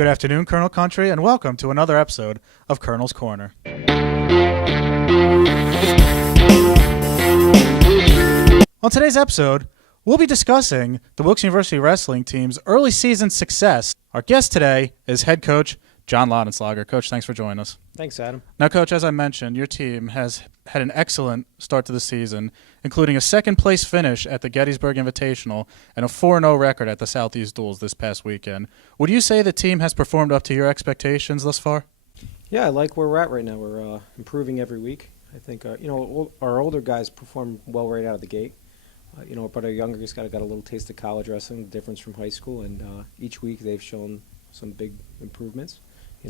Good afternoon, Colonel Country, and welcome to another episode of Colonel's Corner. On today's episode, we'll be discussing the Wilkes University wrestling team's early season success. Our guest today is head coach Jon Laudenslager. Coach, thanks for joining us. Thanks, Adam. Now, Coach, as I mentioned, your team has had an excellent start to the season, including a second-place finish at the Gettysburg Invitational and a 4-0 record at the Southeast Duels this past weekend. Would you say the team has performed up to your expectations thus far? Yeah, I like where we're at right now. We're improving every week. I think our older guys perform well right out of the gate. But our younger guys got a little taste of college wrestling, the difference from high school, and each week they've shown some big improvements.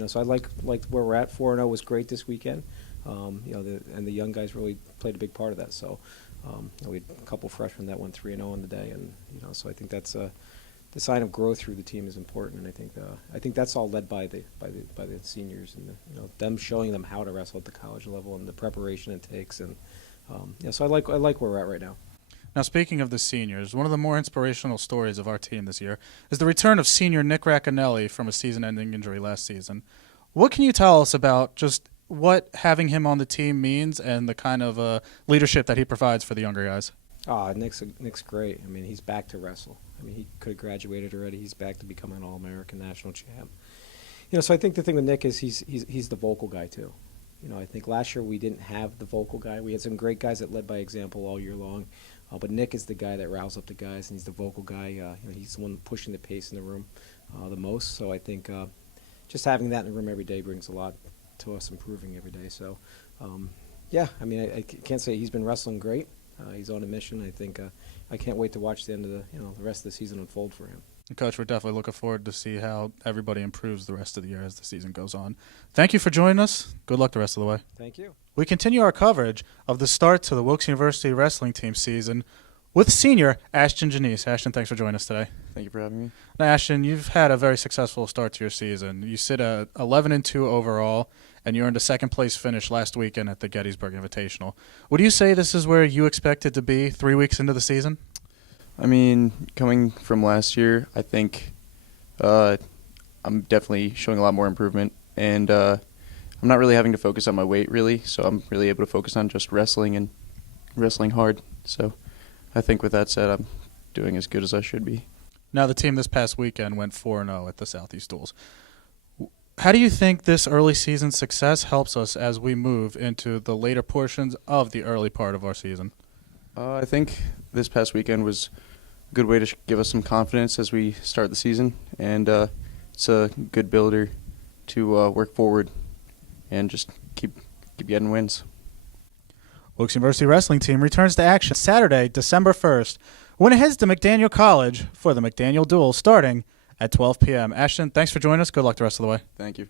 So I like where we're at. 4-0 was great this weekend. And the young guys really played a big part of that. So we had a couple freshmen that went 3-0 on the day, and so I think that's the sign of growth through the team is important. And I think that's all led by the seniors and them showing them how to wrestle at the college level and the preparation it takes. And so I like where we're at right now. Now, speaking of the seniors, one of the more inspirational stories of our team this year is the return of senior Nick Racanelli from a season-ending injury last season. What can you tell us about just what having him on the team means and the kind of leadership that he provides for the younger guys? Nick's great. I mean, he's back to wrestle. I mean, he could have graduated already. He's back to become an All-American national champ. So I think the thing with Nick is he's the vocal guy too. I think last year we didn't have the vocal guy. We had some great guys that led by example all year long. But Nick is the guy that riles up the guys, and he's the vocal guy. He's the one pushing the pace in the room the most. So I think just having that in the room every day brings a lot to us improving every day. So, I can't say he's been wrestling great. He's on a mission. I think I can't wait to watch the end of the rest of the season unfold for him. Coach, we're definitely looking forward to see how everybody improves the rest of the year as the season goes on. Thank you for joining us. Good luck the rest of the way. Thank you. We continue our coverage of the start to the Wilkes University wrestling team season with senior Ashton Gyenizs. Ashton, thanks for joining us today. Thank you for having me. Now, Ashton, you've had a very successful start to your season. You sit at 11-2 overall, and you earned a second-place finish last weekend at the Gettysburg Invitational. Would you say this is where you expected to be 3 weeks into the season? I mean, coming from last year, I think I'm definitely showing a lot more improvement, and I'm not really having to focus on my weight, really, so I'm really able to focus on just wrestling and wrestling hard. So I think with that said, I'm doing as good as I should be. Now, the team this past weekend went 4-0 at the Southeast Duels. How do you think this early season success helps us as we move into the later portions of the early part of our season? I think this past weekend was a good way to give us some confidence as we start the season, and it's a good builder to work forward and just keep getting wins. Wilkes University wrestling team returns to action Saturday, December 1st, when it heads to McDaniel College for the McDaniel Duel starting at 12 p.m. Ashton, thanks for joining us. Good luck the rest of the way. Thank you.